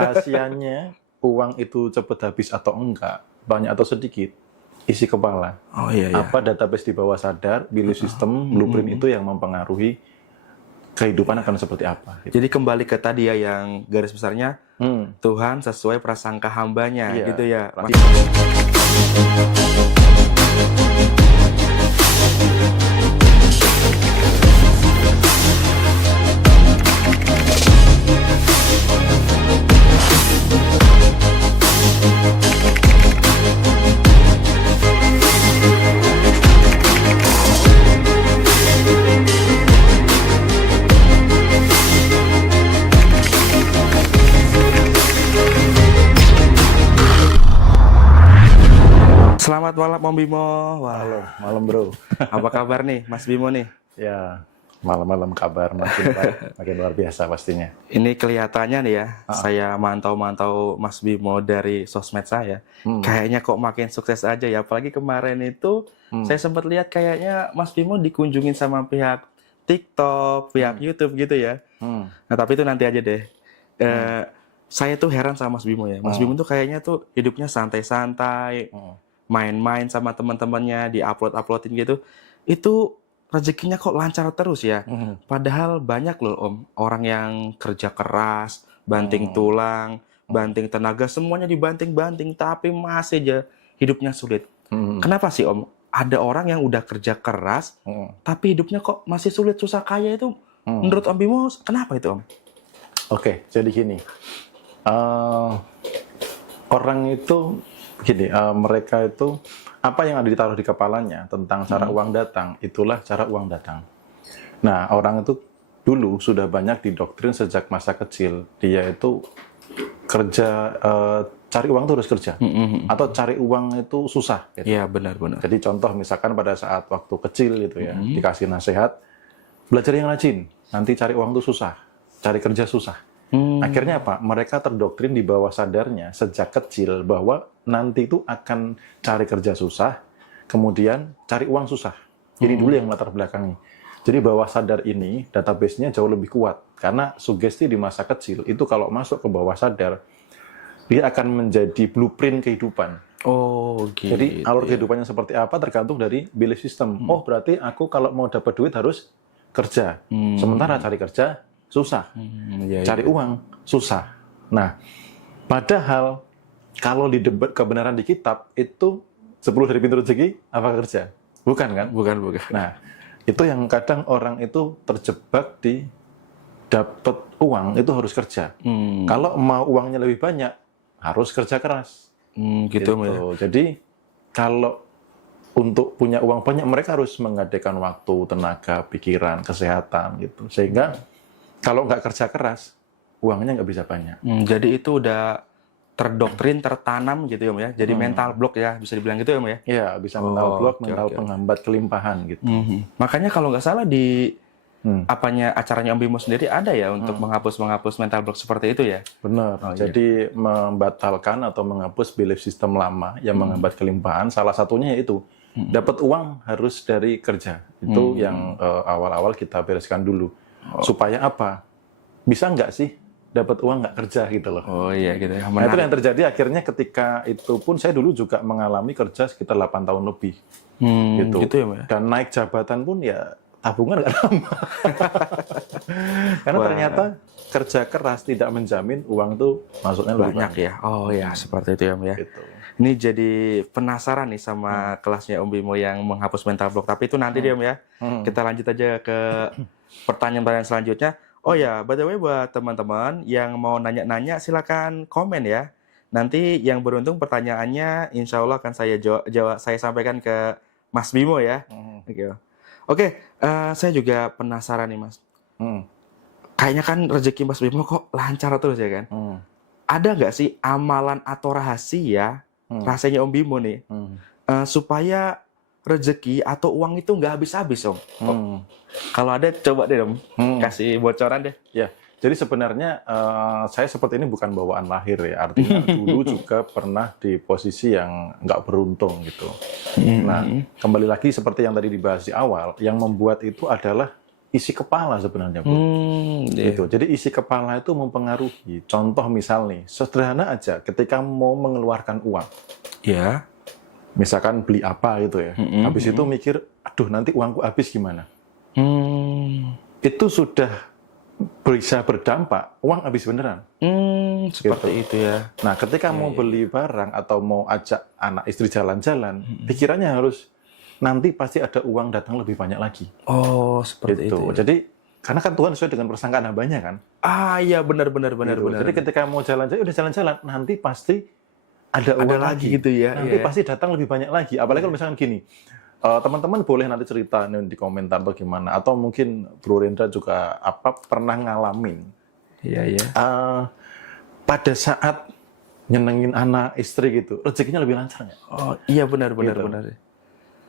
rahasianya uang itu cepat habis atau enggak, banyak atau sedikit, isi kepala. Oh iya. Apa database di bawah sadar, belief system, blueprint itu yang mempengaruhi kehidupan akan seperti apa. Gitu. Jadi kembali ke tadi ya yang garis besarnya Tuhan sesuai prasangka hambanya Iya. gitu ya. Selamat malam Om Bimo. Wah, Halo, malam bro. apa kabar nih Mas Bimo nih? Ya, malam-malam kabar makin baik, makin luar biasa pastinya. Ini kelihatannya nih ya, saya mantau-mantau Mas Bimo dari sosmed saya. Kayaknya kok makin sukses aja ya. Apalagi kemarin itu saya sempat lihat kayaknya Mas Bimo dikunjungin sama pihak TikTok, pihak YouTube gitu ya. Nah tapi itu nanti aja deh. Saya tuh heran sama Mas Bimo ya. Mas Bimo tuh kayaknya tuh hidupnya santai-santai, main-main sama teman-temannya, di-upload-uploadin gitu. Itu rezekinya kok lancar terus ya. Padahal banyak loh Om, orang yang kerja keras, banting tulang, banting tenaga, semuanya dibanting-banting, tapi masih aja hidupnya sulit. Kenapa sih Om? Ada orang yang udah kerja keras, tapi hidupnya kok masih sulit, susah kaya itu. Menurut Om Bimo, kenapa itu Om? Oke, jadi gini. Orang itu gini, mereka itu apa yang ada ditaruh di kepalanya tentang cara uang datang, itulah cara uang datang. Nah, orang itu dulu sudah banyak didoktrin sejak masa kecil. Dia itu kerja, cari uang itu harus kerja. Atau cari uang itu susah. Gitu. Iya, benar-benar. Jadi contoh misalkan pada saat waktu kecil gitu ya, dikasih nasihat, belajar yang rajin, nanti cari uang itu susah, cari kerja susah. Akhirnya apa? Mereka terdoktrin di bawah sadarnya sejak kecil bahwa nanti itu akan cari kerja susah, kemudian cari uang susah. Ini dulu yang latar belakangnya. Jadi bawah sadar ini database-nya jauh lebih kuat karena sugesti di masa kecil itu kalau masuk ke bawah sadar dia akan menjadi blueprint kehidupan. Oh, gitu. Jadi alur kehidupannya seperti apa tergantung dari belief system. Oh, berarti aku kalau mau dapat duit harus kerja. Sementara cari kerja susah. Cari uang susah. Nah, padahal kalau di kebenaran di kitab itu 10 dari pintu rezeki apa kerja? Bukan kan? Bukan. Nah, itu yang kadang orang itu terjebak di dapat uang itu harus kerja. Kalau mau uangnya lebih banyak harus kerja keras. Gitu. Ya. Jadi kalau untuk punya uang banyak mereka harus menggadaikan waktu, tenaga, pikiran, kesehatan gitu. Sehingga kalau nggak kerja keras, uangnya nggak bisa banyak. Jadi itu udah terdoktrin, tertanam gitu ya Om ya. Jadi mental block ya, bisa dibilang gitu ya Om ya. Iya, bisa mental block, mental penghambat kelimpahan gitu. Makanya kalau nggak salah di acaranya Om Bimo sendiri ada ya untuk menghapus mental block seperti itu ya. Benar. Jadi membatalkan atau menghapus belief system lama yang menghambat kelimpahan. Salah satunya yaitu dapat uang harus dari kerja. Itu yang awal-awal kita bereskan dulu. Supaya apa? Bisa nggak sih dapat uang nggak kerja gitu loh. Oh iya gitu ya. Nah, itu yang terjadi akhirnya ketika itu pun saya dulu juga mengalami kerja sekitar 8 tahun lebih. Gitu ya, Mbak. Dan naik jabatan pun ya tabungan nggak lama. Karena ternyata kerja keras tidak menjamin uang tuh masuknya lebih banyak ya. Oh ya, seperti itu ya Om ya. Gitu. Ini jadi penasaran nih sama kelasnya Om Bimo yang menghapus mental block. Tapi itu nanti dia Om ya. Kita lanjut aja ke pertanyaan-pertanyaan selanjutnya. Oh ya, by the way buat teman-teman yang mau nanya-nanya silakan komen ya. Nanti yang beruntung pertanyaannya insya Allah akan saya sampaikan ke Mas Bimo ya. Oke, saya juga penasaran nih Mas. Kayaknya kan rezeki Mas Bimo kok lancar terus ya kan? Ada nggak sih amalan atau rahasia rasanya Om Bimo nih supaya rezeki atau uang itu nggak habis-habis Om? Kalau ada coba deh Om, kasih bocoran deh. Ya, jadi sebenarnya saya seperti ini bukan bawaan lahir ya. Artinya dulu juga pernah di posisi yang nggak beruntung gitu. Nah, kembali lagi seperti yang tadi dibahas di awal, yang membuat itu adalah isi kepala sebenarnya, Bro. Iya. Gitu. Jadi isi kepala itu mempengaruhi. Contoh misal nih, sederhana aja, ketika mau mengeluarkan uang, Iya. misalkan beli apa gitu ya, habis itu mikir, aduh nanti uangku habis gimana? Itu sudah bisa berdampak, uang habis beneran. Seperti itu ya. Nah, ketika mau beli barang atau mau ajak anak istri jalan-jalan, pikirannya harus nanti pasti ada uang datang lebih banyak lagi. Oh, seperti Gitu. itu. Ya. Jadi karena kan Tuhan sesuai dengan persangkaan hambanya kan. Iya benar. Gitu. Jadi ketika mau jalan-jalan, udah jalan-jalan, nanti pasti ada uang lagi gitu ya. Nanti Iya. pasti datang lebih banyak lagi. Apalagi kalau misalkan gini, teman-teman boleh nanti cerita nih di komentar atau gimana. Atau mungkin Bro Rendra juga pernah ngalamin. Iya. Pada saat nyenengin anak istri gitu, rezekinya lebih lancar nggak? Oh, iya benar. Gitu.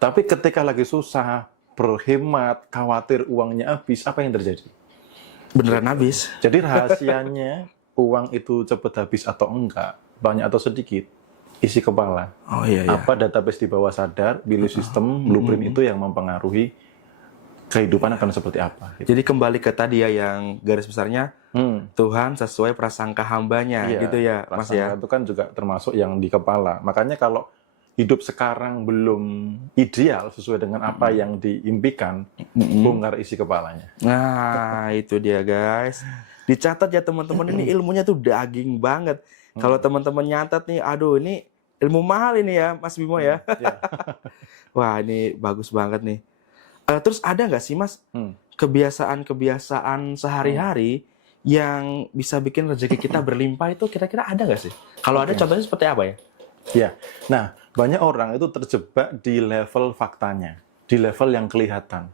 Tapi ketika lagi susah, berhemat, khawatir uangnya habis, apa yang terjadi? Beneran habis. Jadi rahasianya uang itu cepat habis atau enggak, banyak atau sedikit, isi kepala. Oh iya. Apa database di bawah sadar, belief system, blueprint itu yang mempengaruhi kehidupan akan seperti apa. Gitu. Jadi kembali ke tadi ya yang garis besarnya Tuhan sesuai prasangka hambanya gitu ya Mas ya. Prasangka itu kan juga termasuk yang di kepala. Makanya kalau hidup sekarang belum ideal sesuai dengan apa yang diimpikan, bongkar isi kepalanya. Nah, itu dia guys. Dicatat ya teman-teman, ini ilmunya tuh daging banget. Kalau teman-teman nyatat nih, aduh ini ilmu mahal ini ya Mas Bimo ya. Wah, ini bagus banget nih. Terus ada nggak sih Mas kebiasaan-kebiasaan sehari-hari yang bisa bikin rezeki kita berlimpah itu kira-kira ada nggak sih? Kalau ada contohnya seperti apa ya? Ya, nah banyak orang itu terjebak di level faktanya, di level yang kelihatan.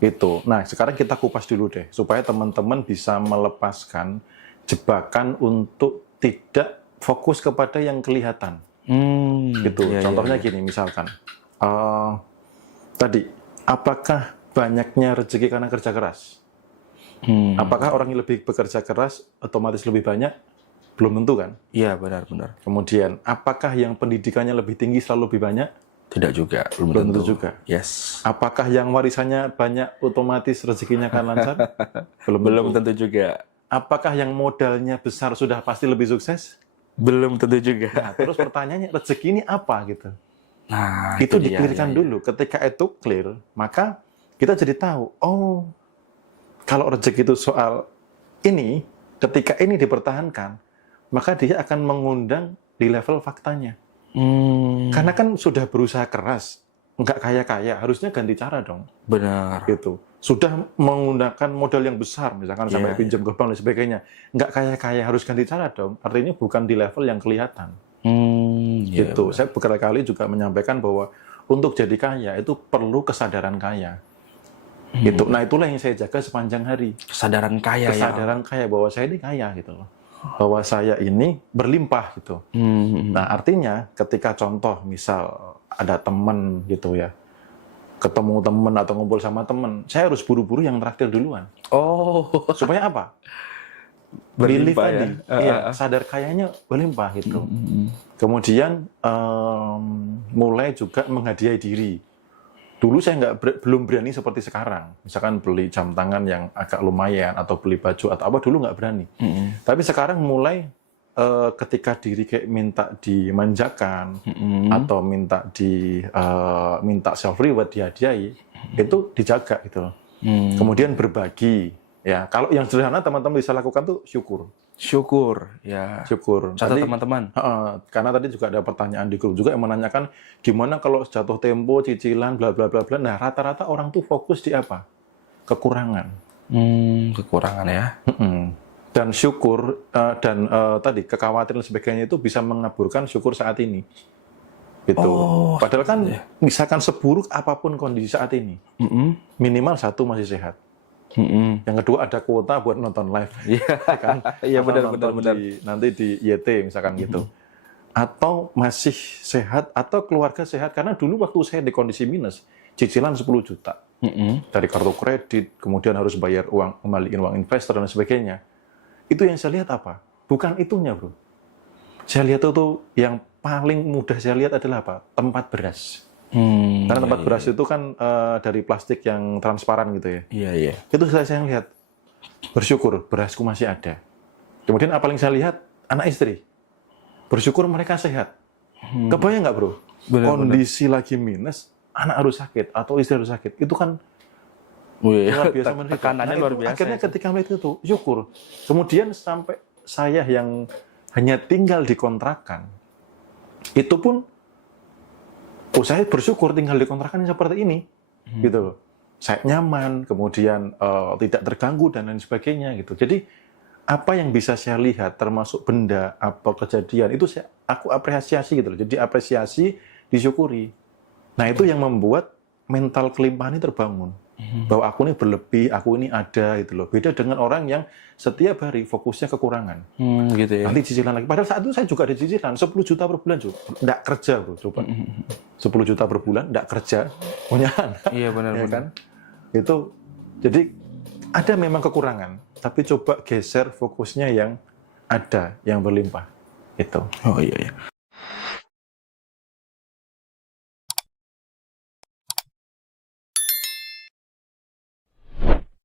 Gitu. Nah, sekarang kita kupas dulu deh, supaya teman-teman bisa melepaskan jebakan untuk tidak fokus kepada yang kelihatan. Gitu. Contohnya gini, misalkan, tadi, apakah banyaknya rezeki karena kerja keras? Apakah orang yang lebih bekerja keras otomatis lebih banyak? Belum tentu kan? Iya, benar. Kemudian, apakah yang pendidikannya lebih tinggi selalu lebih banyak? Tidak juga, belum tentu juga. Yes. Apakah yang warisannya banyak otomatis rezekinya akan lancar? Belum tentu juga. Apakah yang modalnya besar sudah pasti lebih sukses? Belum tentu juga. Nah, terus pertanyaannya, rezeki ini apa gitu? Nah, itu di-clearkan dulu. Ketika itu clear, maka kita jadi tahu, oh, kalau rezeki itu soal ini, ketika ini dipertahankan, maka dia akan mengundang di level faktanya. Karena kan sudah berusaha keras, nggak kaya-kaya, harusnya ganti cara dong. Benar. Gitu. Sudah menggunakan modal yang besar, misalkan sampai pinjam ke bank dan sebagainya, nggak kaya-kaya, harus ganti cara dong. Artinya bukan di level yang kelihatan. Gitu. Saya berkali-kali juga menyampaikan bahwa untuk jadi kaya itu perlu kesadaran kaya. Gitu. Nah, itulah yang saya jaga sepanjang hari. Kesadaran kaya. Kesadaran kaya bahwa saya ini kaya gitu loh. Bahwa saya ini berlimpah gitu. Nah, artinya ketika contoh misal ada teman gitu ya, ketemu teman atau ngumpul sama teman, saya harus buru-buru yang traktir duluan. Oh, supaya apa? Berlimpah tadi. Iya, sadar kayanya berlimpah gitu. Kemudian mulai juga menghadiahi diri. Dulu saya belum berani seperti sekarang. Misalkan beli jam tangan yang agak lumayan atau beli baju atau apa, dulu nggak berani. Tapi sekarang mulai ketika diri kayak minta dimanjakan atau minta self reward, dihadiahi, itu dijaga gitu loh. Kemudian berbagi. Ya, kalau yang sederhana teman-teman bisa lakukan tuh syukur, ya. Syukur. Catat teman-teman. Karena tadi juga ada pertanyaan di grup juga yang menanyakan gimana kalau jatuh tempo, cicilan, bla bla bla bla. Nah, rata-rata orang tuh fokus di apa? Kekurangan. Kekurangan ya. Dan syukur tadi kekhawatiran dan sebagainya itu bisa mengaburkan syukur saat ini. Gitu. Padahal kan misalkan seburuk apapun kondisi saat ini, minimal satu masih sehat. Yang kedua ada kuota buat nonton live, kan? Iya benar. Nanti di YT misalkan gitu. Atau masih sehat atau keluarga sehat, karena dulu waktu saya di kondisi minus, cicilan 10 juta dari kartu kredit, kemudian harus bayar uang, kembaliin uang investor dan sebagainya. Itu yang saya lihat apa? Bukan itunya, bro. Saya lihat itu yang paling mudah saya lihat adalah apa? Tempat beras. Karena tempat beras itu kan dari plastik yang transparan gitu ya. Iya, iya. Itu saya lihat, bersyukur berasku masih ada. Kemudian apa yang saya lihat, anak istri. Bersyukur mereka sehat. Kebayang nggak bro? Kondisi lagi minus, anak harus sakit atau istri harus sakit. Itu kan luar biasa menderita. Tekanannya luar biasa. Akhirnya ketika melihat itu, syukur. Kemudian sampai saya yang hanya tinggal di kontrakan, itu pun saya bersyukur tinggal di kontrakan yang seperti ini, gitu loh. Saya nyaman, kemudian tidak terganggu dan lain sebagainya gitu. Jadi apa yang bisa saya lihat, termasuk benda, apa kejadian itu aku apresiasi gitu loh. Jadi apresiasi, disyukuri. Nah itu yang membuat mental kelimpahan ini terbangun. Bahwa aku ini berlebih, aku ini ada gitu loh. Beda dengan orang yang setiap hari fokusnya kekurangan. Gitu ya. Nanti cicilan lagi. Padahal saat itu saya juga ada cicilan 10 juta per bulan, nggak kerja bro, coba. 10 juta per bulan, nggak kerja, punya anak. Iya benar-benar. Ya kan? Itu, jadi ada memang kekurangan, tapi coba geser fokusnya yang ada, yang berlimpah. Itu. Oh iya, iya.